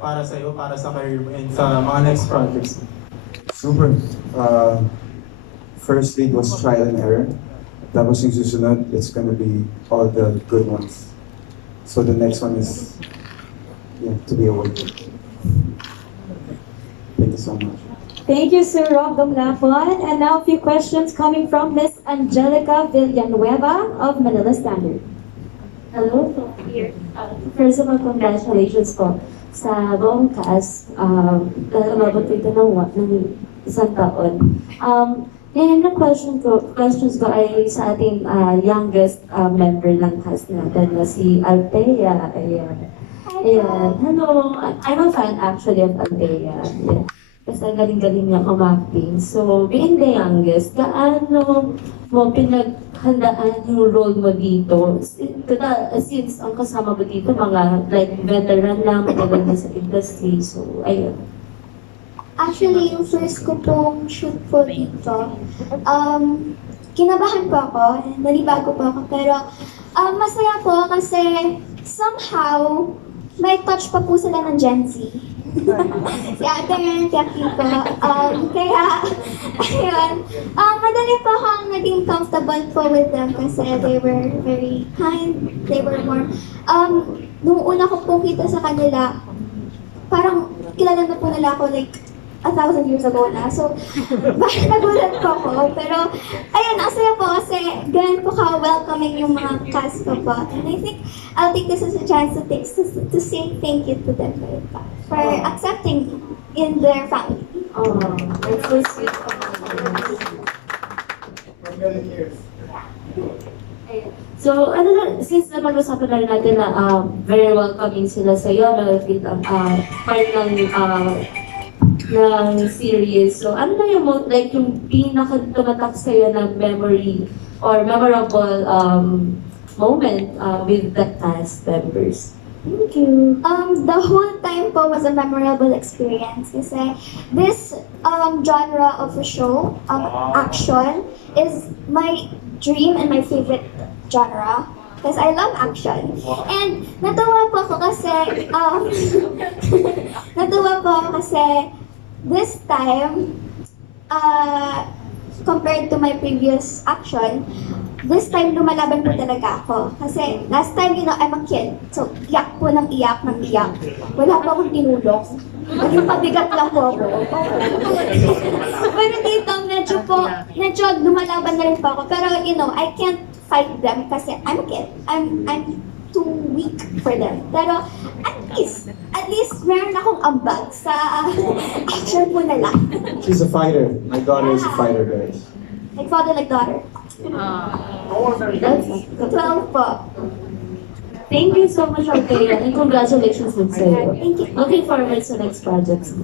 para sa iyo, para sa career mo, and sa mga next projects? Super. First lead was trial and error. Tapos yung susunod, it's gonna be all the good ones. So the next one is, yeah, to be awarded. Thank you so much. Thank you, Sir Rob Domlafon. And now a few questions coming from Miss Angelica Villanueva of Manila Standard. Hello po. Here. First of all, congratulations po sa buong cast. Umabot ito ng isang taon. Ngayon, ang questions ko ay sa ating youngest member ng cast natin na si Althea. Ayan. Hello. I'm a fan actually of Althea. Yeah. Kasi galing-galing niya umacting. So, being the youngest, gaano mo pinaghandaan yung role mo dito? Since ang kasama mo dito, mga like veteran lang, matagal na sa industry. So, ayun. Actually, yung first ko pong shoot po dito, kinabahan po ako, nanibago po ako, pero masaya po kasi somehow may touch pa po sila ng Gen Z. Si Ate and si Akiko. Kaya, ayun, madali po akong naging comfortable po with them kasi they were very kind, they were warm. Nung una ko po kita sa kanila, parang kilala na po nila ako like 1,000 years ago na. So, bakit nagulat po ako. Pero, ayun, ang saya po kasi ganun po ka-welcoming yung mga cast ko po. And I think I'll take this as a chance to say thank you to them for accepting me in their family. Oh, that's so sweet. So, ano na, since napag-usapan na rin natin na very welcoming sila sa iyo, na part ng series. So, ano na yung like yung pinaka-tumatak sa'yo na memory or memorable moment with the cast members? Thank you. The whole time po was a memorable experience kasi this genre of a show, action, is my dream and my favorite genre. Because I love action. And natuwa po ako kasi, this time, compared to my previous action, this time lumalaban po talaga ako. Kasi last time, I'm a kid. So, iyak po ng iyak. Wala po akong tinulong. Naging pabigat lang po ako. Pero dito, medyo lumalaban na rin po ako. Pero, I can't fight them kasi I'm a kid. I'm too weak for them. Pero, at least meron akong ambag sa action po na lang. She's a fighter. My daughter is a fighter, guys. Like father, like daughter. That's 12 po. Thank you so much, Althea, and congratulations din sa'yo. Thank you. Looking forward sa next projects.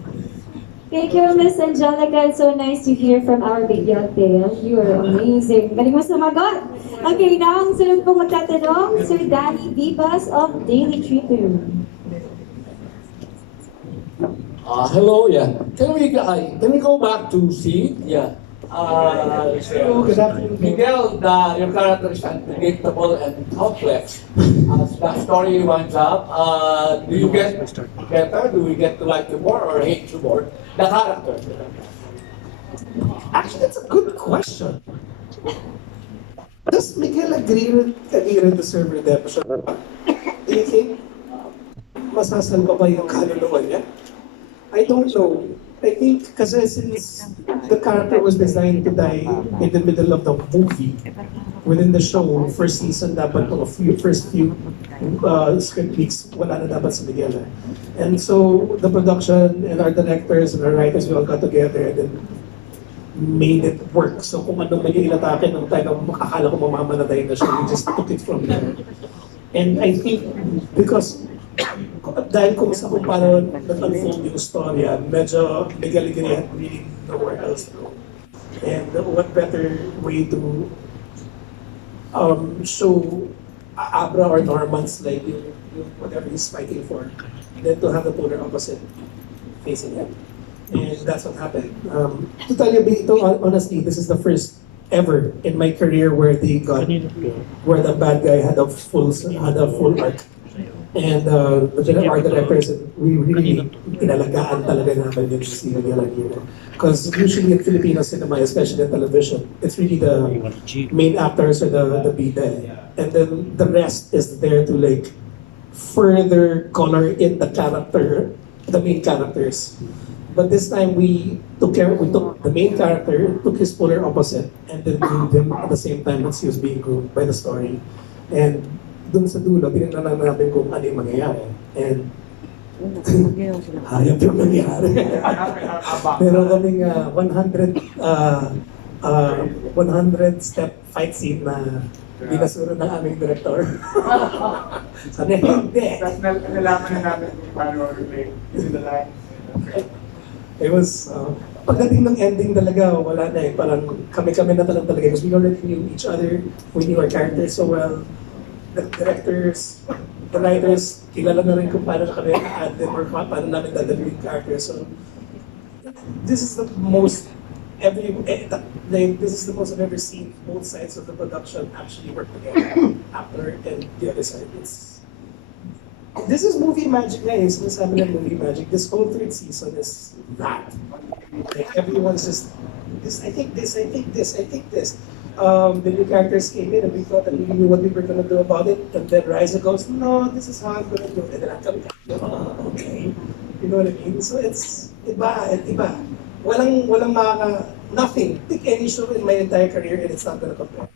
Thank you, Miss Angelica. It's so nice to hear from our baby Althea. You are amazing. Galing mo sumagot. Okay, now ang sunod pong magtatanong, Sir Danny Vivas of Daily Tribune. Hello, yeah. Can we go back to Seed? Yeah. Miguel, your character is unpredictable and complex. As that story winds up, do you get better? Do we get to like you more or hate you more? The character. Actually, that's a good question. Does Miguel agree to serve redemption? Do you think masasal pa ba yung kaluluwa niya? I don't know. I think kasi since the character was designed to die in the middle of the movie, within the show, first season dapat first few script weeks, wala na dapat si Miguel. And so the production and our directors and our writers, we all got together and then made it work. So kung ano man yung inatake ng tayo, makakala ko mamamatay na siya, we just took it from there. And I think because dahil kung sa kung paano nag-unfold yung storya, medyo Miguel had really nowhere else to go. And what better way to show Abra or Norman's like yung whatever he's fighting for than to have the polar opposite facing him. And that's what happened. To tell you ito, honestly, this is the first ever in my career where the bad guy had a full arc. And the art directors, we really inalagaan talaga namin yung si Miguel Aguirre. Because usually in Filipino cinema, especially in television, it's really the main actors or the bida. And then the rest is there to like further color in the character, the main characters. But this time we took the main character, took his polar opposite, and then groomed him at the same time as he was being groomed by the story. And dun sa dulo, tinignan natin kung ano yung mangyayari. And hayop yung nangyayari. Meron kaming 100-step fight scene na binasunod ng aming director. Sabi niya, hindi. Tapos nalaman na natin kung paano relate to the line. It was, pagdating ng ending talaga, wala na eh. Parang kami-kami na talaga because we already knew each other, we knew our characters so well. The directors, the writers, kilala na rin kung paano na kami add them or paano namin dadalhin yung characters. So, this is the most, this is the most I've ever seen both sides of the production actually work together, actor and the other side. This is movie magic na eh, sinasabi ng movie magic. This whole third season is that. Like everyone's just, I think this. The new characters came in and we thought that we knew what we were gonna do about it. And then Riza goes, no, this is how I'm gonna do it. And then I'm coming, okay. You know what I mean? So it's iba. Walang nothing. Pick any show in my entire career and it's not gonna compare.